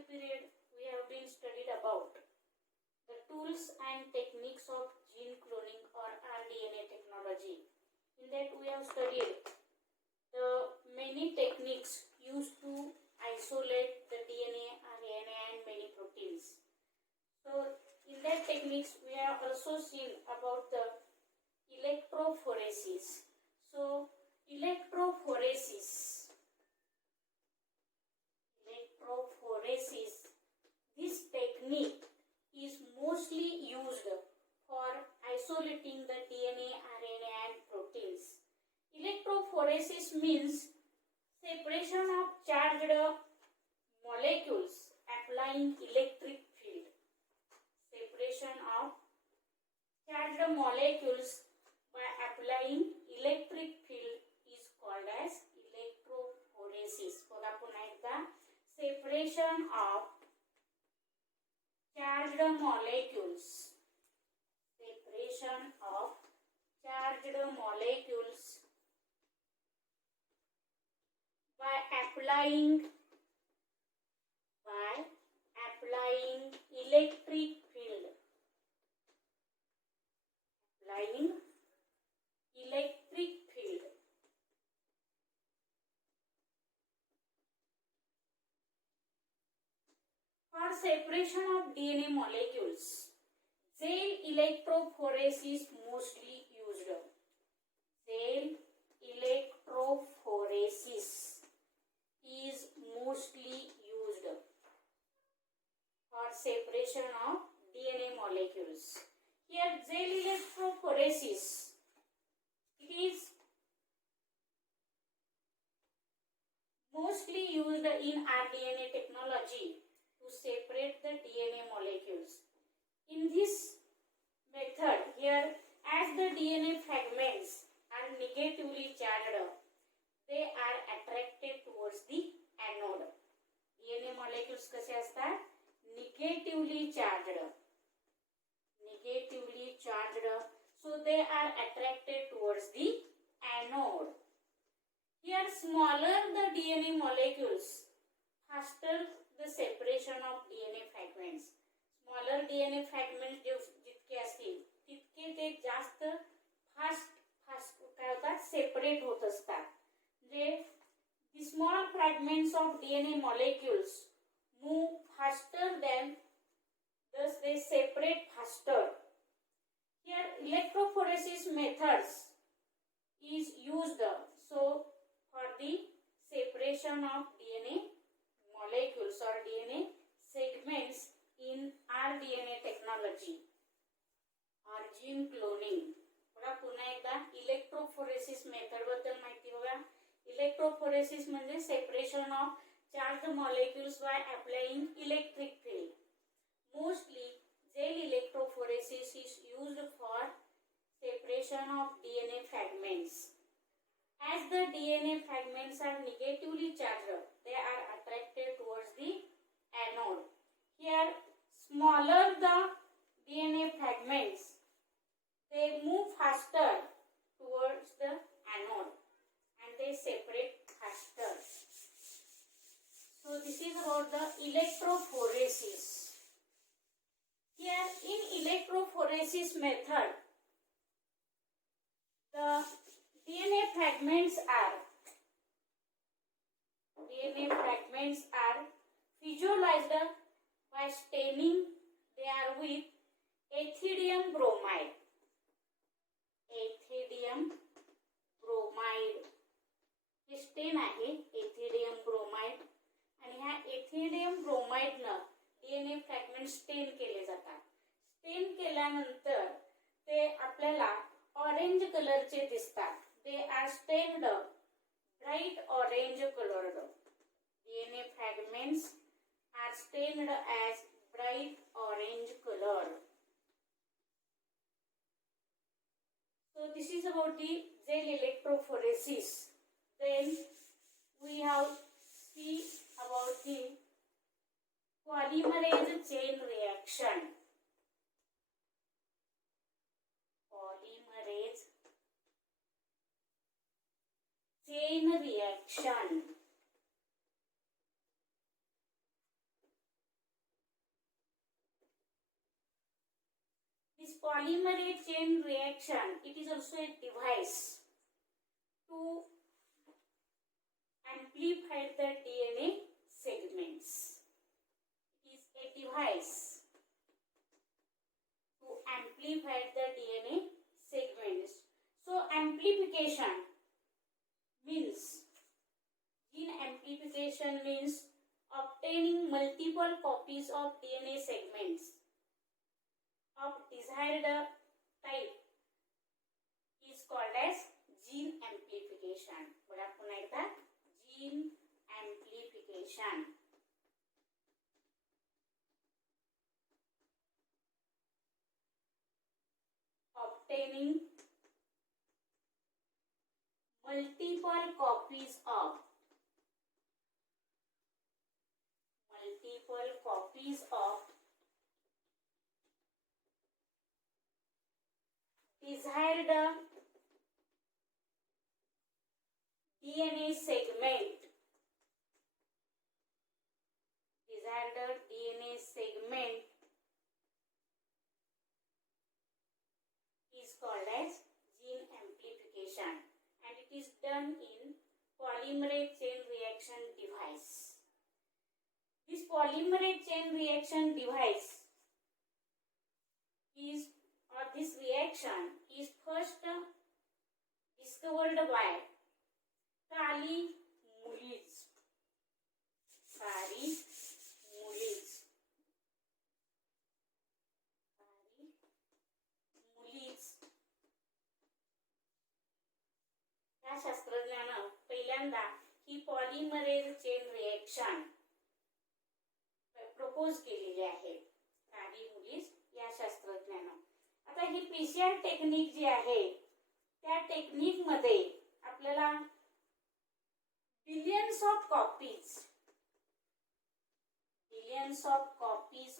the period we have been studied about the tools and techniques of gene cloning or rDNA technology. In that we have studied the many techniques used to isolate the DNA, RNA and many proteins. So in that techniques we have also seen about the electrophoresis. So electrophoresis, this technique is mostly used for isolating the DNA, RNA and proteins. Electrophoresis means separation of charged molecules applying electric field. Separation of charged molecules by applying electric field is called as electrophoresis. Separation of charged molecules. Separation of charged molecules by applying electric field. Applying electric field. For separation of DNA molecules, cell electrophoresis mostly used. Cell electrophoresis is mostly used for separation of DNA molecules. Here cell electrophoresis, it is mostly used in rDNA technology to separate the DNA molecules. In this method, here as the DNA fragments are negatively charged, they are attracted towards the anode. DNA molecules कसे असतात? Negatively charged. So they are attracted towards the anode. Here smaller the DNA molecules, faster the separation of DNA fragments. Smaller DNA fragments जितके असतील तितके ते जास्त fast काय होतात separate होत असतात. The small fragments of DNA molecules move faster than, thus they separate faster. Here electrophoresis methods is used so for the separation of DNA molecules or DNA segments in rDNA technology or gene cloning. बघा पुन्हा एकदा electrophoresis method बद्दल माहिती बघा. Electrophoresis म्हणजे separation of charged molecules by applying electric field. Mostly gel electrophoresis is used for separation of DNA fragments. As the DNA fragments are negatively charged, they are attracted towards the anode. Here smaller the DNA fragments, they move faster towards the anode and they separate faster. So this is about the electrophoresis. Here in electrophoresis method, the DNA fragments are visualized by staining they are with ethidium bromide. हे स्टेन आहे ethidium bromide आणि ह्या ethidium bromide न DNA fragment स्टेन केले जातात. स्टेन केल्यानंतर ते आपल्याला ऑरेंज कलरचे दिसतात. They are stained bright orange coloured. DNA fragments are stained as bright orange colored. So this is about the gel electrophoresis. Then we have see about the polymerase chain reaction. Polymerase chain reaction. polymerase chain reaction, it is also a device to amplify the DNA segments. It is a device to amplify the DNA segments. So amplification means, gene amplification means obtaining multiple copies of DNA segments of desired type is called as gene amplification. बघा पुन्हा एकदा, gene amplification. Obtaining multiple copies of desired DNA segment is called as gene amplification, and it is done in polymerase chain reaction device. This polymerase chain reaction device is, or this reaction is first discovered by Kali Mullis. या शास्त्रज्ञानं पहिल्यांदा ही polymerase chain reaction propose केलेली आहे, काली मुलीस या शास्त्रज्ञानं. आता ही PCR technique जी आहे त्या technique मध्ये आपल्याला billions of copies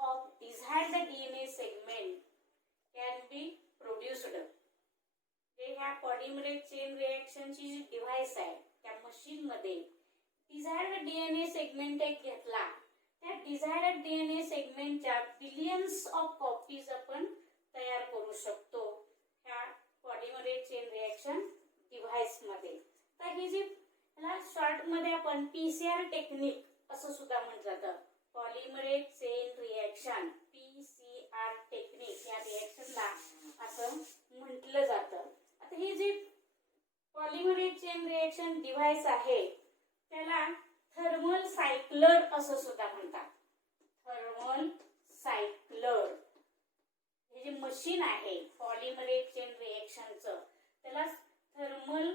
of desired DNA segment can be produced. ह्या पॉलिमरेज चेन रिएक्शन ची जी डिव्हाइस आहे त्या मशीन मध्ये डिझायर्ड डीएनए सेगमेंट एक घेतला, त्या डिझायर्ड डीएनए सेगमेंटच्या बिलियन्स ऑफ कॉपीज आपण तयार करू शकतो ह्या पॉलिमरेज चेन रिएक्शन डिव्हाइस मध्ये. तर ही जी शॉर्ट मध्ये आपण पीसीआर टेक्निक असं सुद्धा म्हटलं जातं, polymerase chain reaction, PCR technique या रिएक्शनला असं म्हटलं जातं. आता ही जी पॉलिमरेज चेन रिएक्शन डिव्हाइस आहे त्याला थर्मल सायक्लर असं सुद्धा म्हणतात. थर्मल सायक्लर हे जे मशीन आहे पॉलिमरेज चेन रिएक्शनचं त्याला थर्मल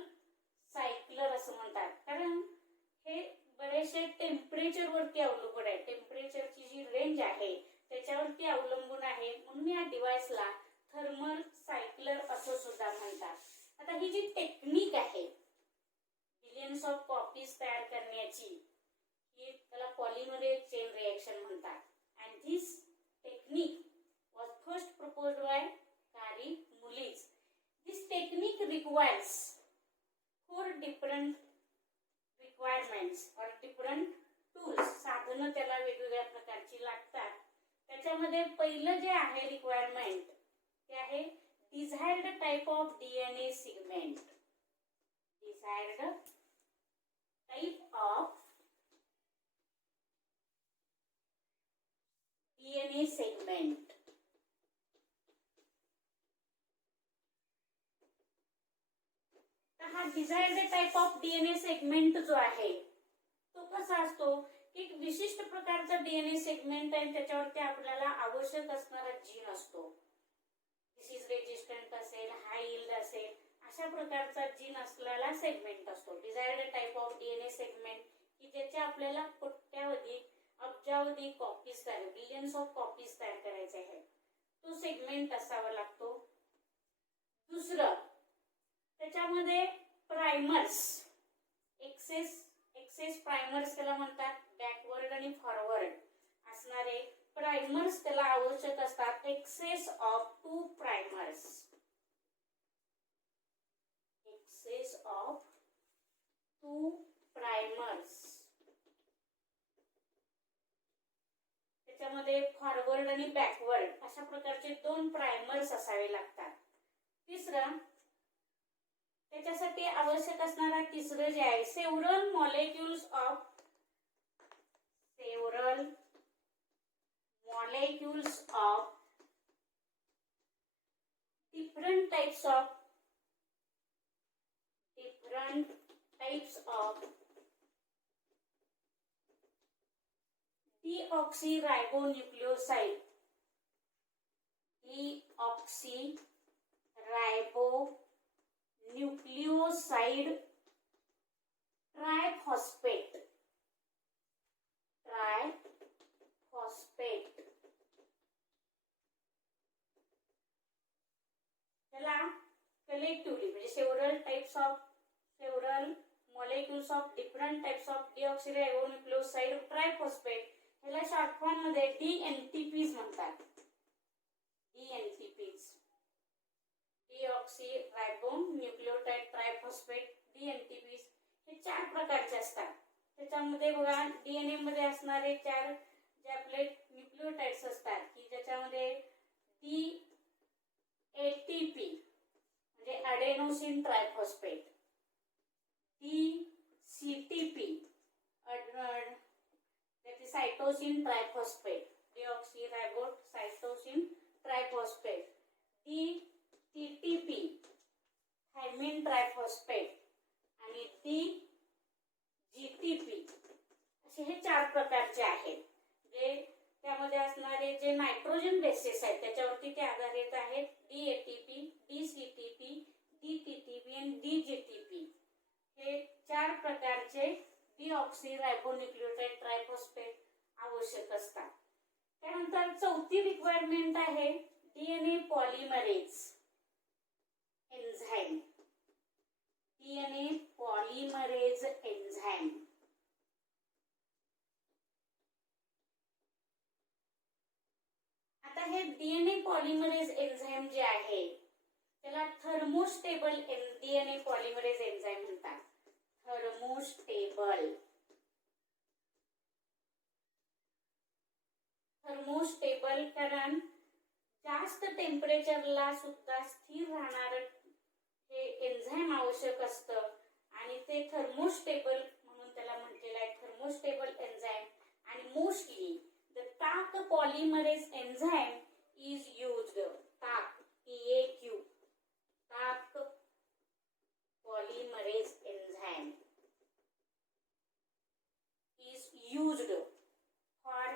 सायक्लर असं म्हणतात, कारण हे बरेचसे टेम्परेचर वरती अवलंबून आहे. टेम्परेचरची जी रेंज आहे त्याच्यावरती अवलंबून आहे, म्हणून या डिव्हाइसला थर्मल सायक्लर असं सुद्धा म्हणतात. आता ही जी टेक्निक आहे बिलियन्स ऑफ कॉपीज तयार करण्याची, ही त्याला पॉलिमरेज चेन रिएक्शन म्हणतात. And this technique was first proposed by Kari Mullis. This technique requires 4 different requirements or different tools. साधनं त्याला वेगवेगळ्या प्रकारची लागतात. त्याच्यामध्ये पहिलं जे आहे रिक्वायरमेंट ते आहे desired type of DNA segment. Desired type of DNA segment. हा desired type of DNA segment जो आहे तो कसा असतो, एक विशिष्ट प्रकारचा डीएनए सेगमेंट आहे, त्याच्यावरती आपल्याला आवश्यक असणारा जीन असतो. डिसीज रेजिस्टंट असेल, हाय यील्ड असेल, अशा प्रकारचा जीन असलेला सेगमेंट असतो desired type of DNA segment, की ज्याच्या आपल्याला कोट्यावधी अब्जावधी कॉपीज तयार, बिलियन्स ऑफ कॉपीज तयार करायचे आहे, तो सेगमेंट असावा लागतो. दुसरं त्याच्यामध्ये प्रायमर्स, एक्सेस प्रायमर्स त्याला म्हणतात, बॅकवर्ड आणि फॉरवर्ड असणारे प्रायमर्स त्याला आवश्यक असतात. Excess of 2 primers, excess of 2 primers. त्याच्यामध्ये फॉरवर्ड आणि बॅकवर्ड अशा प्रकारचे 2 प्रायमर्स असावे लागतात. तिसरं, त्याच्यासाठी आवश्यक असणारा तिसरं जे आहे, several molecules of different types of deoxyribonucleoside triphosphate त्याला कलेक्टिव्हली म्हणजे several molecules of different types of deoxyribonucleoside triphosphate ह्याला शॉर्ट फॉर्म मध्ये DNTPs म्हणतात. डीऑक्सीरायबोन्यूक्लियोटाइड ट्रायफॉस्फेट DNTPs हे 4 प्रकारचे असतात. त्याच्यामध्ये बघा DNA मध्ये असणारे 4 जे आपले न्यूक्लियोटाइड्स असतात की ज्याच्यामध्ये ATP म्हणजे अडेनोसिन ट्रायफॉस्फेट, DCTP त्याचे cytosine triphosphate, deoxyribo cytosine triphosphate, DTTP thymine triphosphate आणि DGTP असे हे 4 प्रकारचे आहेत. जे त्यामध्ये असणारे जे नायट्रोजन बेसेस आहेत त्याच्यावरती ते आधारित आहेत. DATP, DCTP, DTTP आणि DGTP हे 4 प्रकारचे डीऑक्सीरायबोन्यूक्लियोटाइड ट्रायफॉस्फेट आवश्यक असतात. त्यानंतर चौथी रिक्वायरमेंट आहे DNA polymerase enzyme. DNA polymerase enzyme आता हे DNA पॉलिमरेज एन्झाइम जे आहे त्याला थर्मोस्टेबल DNA पॉलिमरेज एन्झाइम म्हणतात. थर्मोस्टेबल कारण जास्त टेम्परेचरला सुद्धा स्थिर राहणार हे एन्झाइम आवश्यक असतं आणि ते थर्मोस्टेबल म्हणून त्याला म्हटलेलं आहे थर्मोस्टेबल एन्झाइम. आणि मोस्टली द टाक पॉलिमरेज एन्झाइम इज युज्ड. टाक polymerase enzyme is used for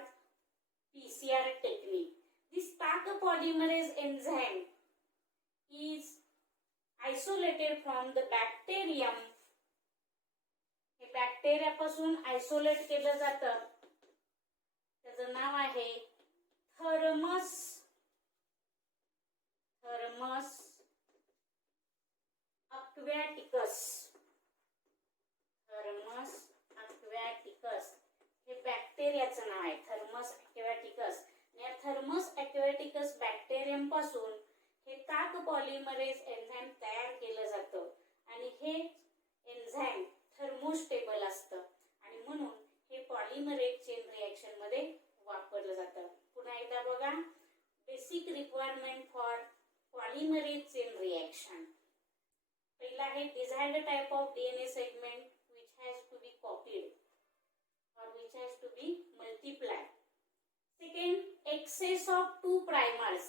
PCR technique. This TAC polymerase enzyme is isolated from the bacterium. हे बॅक्टेरियापासून आयसोलेट केलं जातं. त्याचं नाव आहे थर्मस aquaticus. हे बॅक्टेरियाचं नाव आहे थर्मस aquaticus. या थर्मस aquaticus बॅक्टेरियम पासून हे टाक पॉलिमरेज एन्झाइम तयार केलं जातं आणि हे एन्झाइम थर्मोस्टेबल असतं आणि म्हणून हे पॉलिमरेज चेन रिएक्शन मध्ये वापरलं जातं. पुन्हा एकदा बघा basic requirement for polymerase chain reaction. पहिला आहे desired type of DNA segment which has to be copied or which has to be multiplied. Second, excess of 2 primers,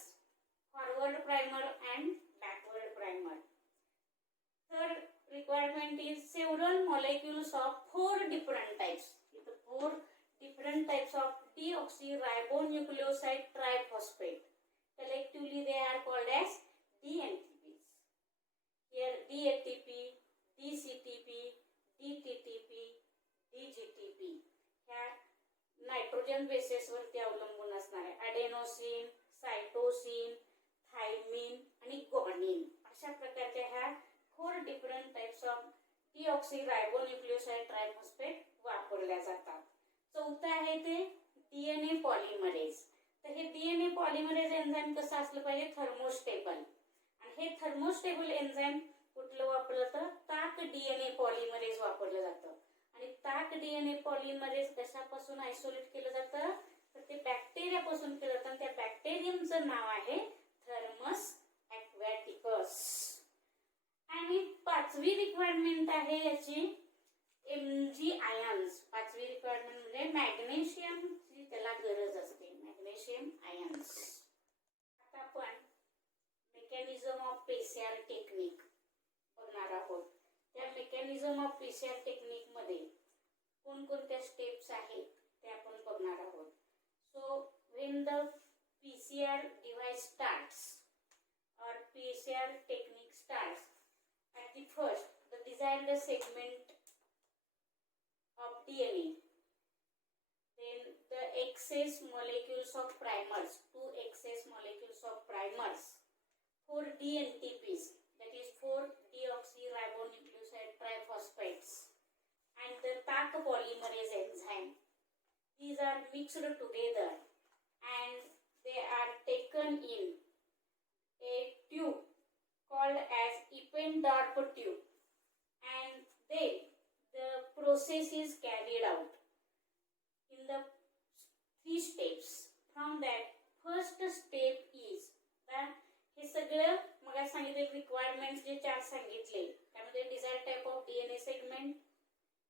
forward primer and backward primer. Third requirement is several molecules of 4 different types. The 4 different types of deoxyribonucleoside triphosphate. Collectively they are called as DNTPs. Here DATP, DCTP, DTTP, DGTP ह्या nitrogen bases वरती अवलंबून असणारे अडेनोसिन, cytosine, thiamine आणि guanine अशा प्रकारच्या ह्या 4 different types of deoxyribonucleoside triphosphate वापरल्या जातात. चौथं आहे ते DNA पॉलिमरेज. तर हे DNA पॉलिमरेज एन्झाइम कसं असलं पाहिजे थर्मोस्टेबल. आणि हे थर्मोस्टेबल एन्झाइम कुठलं वापरलं तर टाक DNA पॉलिमरेज वापरलं जातं. आणि टाक DNA पॉलिमरेज कशापासून आयसोलेट केलं जातं तर ते बॅक्टेरियापासून केलं जातं. त्या बॅक्टेरियमचं नाव आहे थर्मस ॲक्वॅटिकस. आणि 5वी रिक्वायरमेंट आहे याची Mg आयन्स. 5वी रिक्वायरमेंट म्हणजे मॅग्नेशियमची त्याला गरज असते, मॅग्नेशियम आयन्स. आता आपण मेकॅनिझम ऑफ पीसीआर टेक्निक बघणार आहोत. त्या मेकॅनिझम ऑफ पीसीआर टेक्निक मध्ये कोणकोणत्या स्टेप्स आहेत ते आपण बघणार आहोत. So when the PCR device starts or PCR technique starts, at the first the desired segment of DNA, then the excess molecules of primers, 2 excess molecules of primers, 4 DNTPs, that is 4 deoxyribonucleoside triphosphates, and the Taq polymerase enzyme. These are mixed together and they are taken in a tube called as Eppendorf tube, and then the process is carried out in the 3 steps. From that, first step is that हे सगळं मग सांगितले requirements जे 4 सांगितले त्यामध्ये desired type of DNA segment,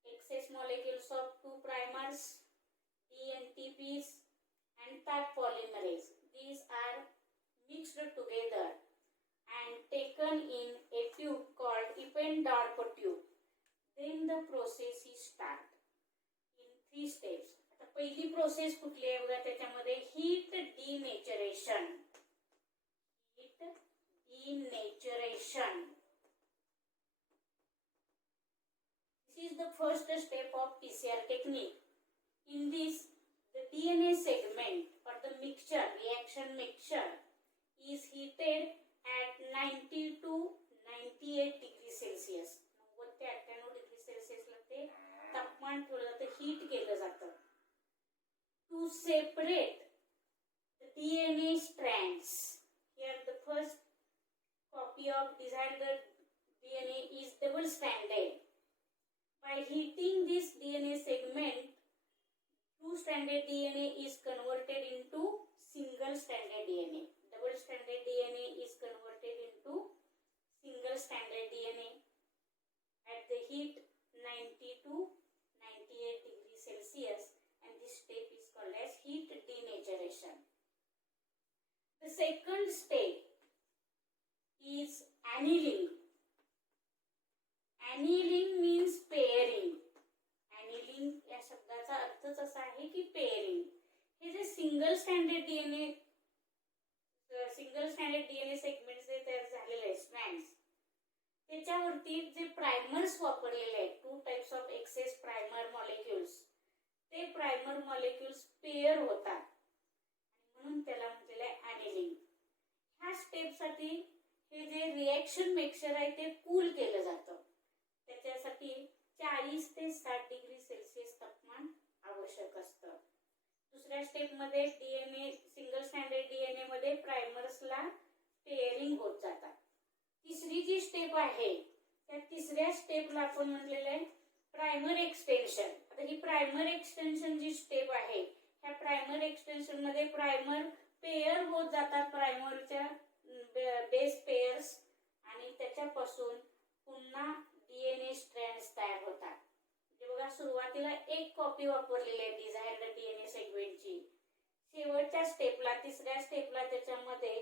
excess molecules of 2 primers, DNTPs and Taq polymerase. These are mixed together and taken in a tube called Eppendorf tube. Then the process is start in 3 steps. आता पहिली process कुठली आहे बघा, त्याच्यामध्ये heat denaturation. Heat denaturation. This is the first step of PCR technique. In this, the DNA segment or the mixture, reaction mixture, is heated at 90 to 98 degree Celsius. 90 ते 98 degree सेल्सिअसला ते तापमान ठेवलं जातं, हीट केलं जातं. To separate the DNA strands. Here the first copy of desired DNA is double stranded. By heating this DNA segment, 2-stranded DNA is converted into single-stranded DNA. Double-stranded DNA is converted into single-stranded DNA at the heat 90 to 98 degrees Celsius, and this step is called as heat denaturation. The second step is annealing. Annealing means pairing. Annealing या शब्दाचा अर्थच असा आहे की pairing. हे जे single standard DNA segments जे तयार झालेले आहेत स्ट्रँड्स, त्याच्यावरती जे प्रायमर्स वापरलेले आहेत, 2 types of excess primer molecules, ते प्रायमर मॉलिक्युल्स पेअर होतात म्हणून त्याला म्हटलेलं आहे अॅनिलिंग. ह्या स्टेपसाठी हे जे रिएक्शन मिक्सचर आहे ते कूल केलं जातं. त्याच्यासाठी 40 ते 60 डिग्री सेल्सिअस तापमान आवश्यक असतं. दुसऱ्या स्टेप मध्ये डीएनए सिंगल स्टँडर्ड डीएनए मध्ये प्रायमर्सला पेअरिंग होत जातात. तिसरी जी स्टेप आहे त्या तिसऱ्या स्टेपला आपण म्हटलेलं आहे प्रायमर एक्सटेन्शन. आता ही प्रायमर एक्सटेन्शन जी स्टेप आहे, ह्या प्रायमर एक्सटेन्शन मध्ये प्रायमर पेअर होत जातात, प्रायमरच्या बेस पेअर्स, आणि त्याच्यापासून पुन्हा डीएनए स्ट्रँड्स तयार होतात. बघा सुरुवातीला 1 कॉपी वापरलेली आहे डिझायर्ड डीएनए सेगमेंटची, शेवटच्या स्टेपला तिसऱ्या स्टेपला त्याच्यामध्ये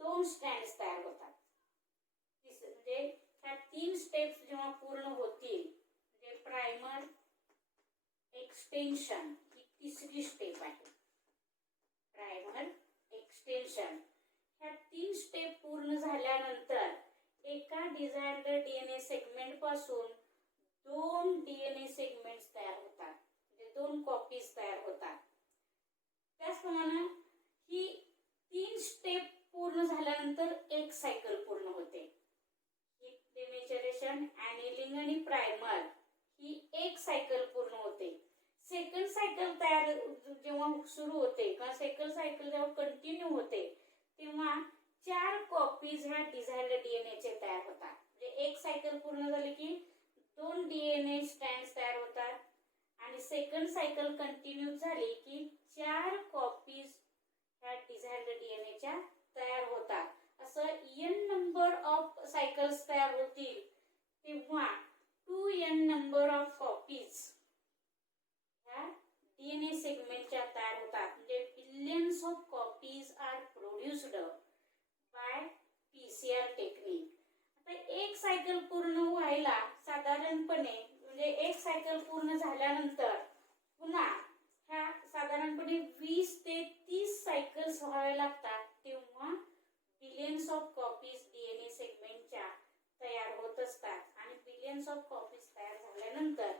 2 स्ट्रँड्स तयार होतात. म्हणजे ह्या 3 स्टेप्स जेव्हा पूर्ण होतील, म्हणजे प्रायमर एक्सटेन्शन ही तिसरी स्टेप आहे. प्रायमर एक्सटेन्शन ह्या 3 स्टेप पूर्ण झाल्यानंतर एका डिझायर्ड डीएनए सेगमेंट पासून 2 डीएनए सेगमेंट्स तयार होतात, म्हणजे 2 कॉपीज तयार होतात. त्याचप्रमाणे ही 3 स्टेप पूर्ण झाल्यानंतर एक सायकल पूर्ण होते. हीट डिनेचरेशन, अॅनिलिंग आणि प्रायमर ही एक सायकल पूर्ण होते. सेकंड सायकल तयार जेव्हा सुरू होते किंवा सेकंड सायकल जेव्हा कंटिन्यू होते तेव्हा 4 कॉपीज ह्या डिझायर्ड डीएनएचे तयार होतात. म्हणजे एक सायकल पूर्ण झाली की 2 डीएनए स्ट्रँड्स तयार होतात आणि सेकंड सायकल कंटिन्यू झाली की 4 कॉपीज ह्या डिझायर्ड डीएनएच्या तयार होतात. असं n नंबर ऑफ सायकल्स तयार होतील तेव्हा 2n नंबर ऑफ कॉपीज ह्या डीएनए सेगमेंटच्या तयार होतात. म्हणजे billions of copies are produced by PCR technique. आता एक सायकल पूर्ण व्हायला साधारणपणे म्हणजे एक सायकल पूर्ण झाल्यानंतर पुन्हा ह्या साधारणपणे 20 ते 30 सायकल्स व्हावे लागतात. तेव्हा बिलियन्स ऑफ कॉपीज डीएनए सेगमेंटच्या तयार होत असतात आणि बिलियन्स ऑफ कॉपीज तयार झाल्यानंतर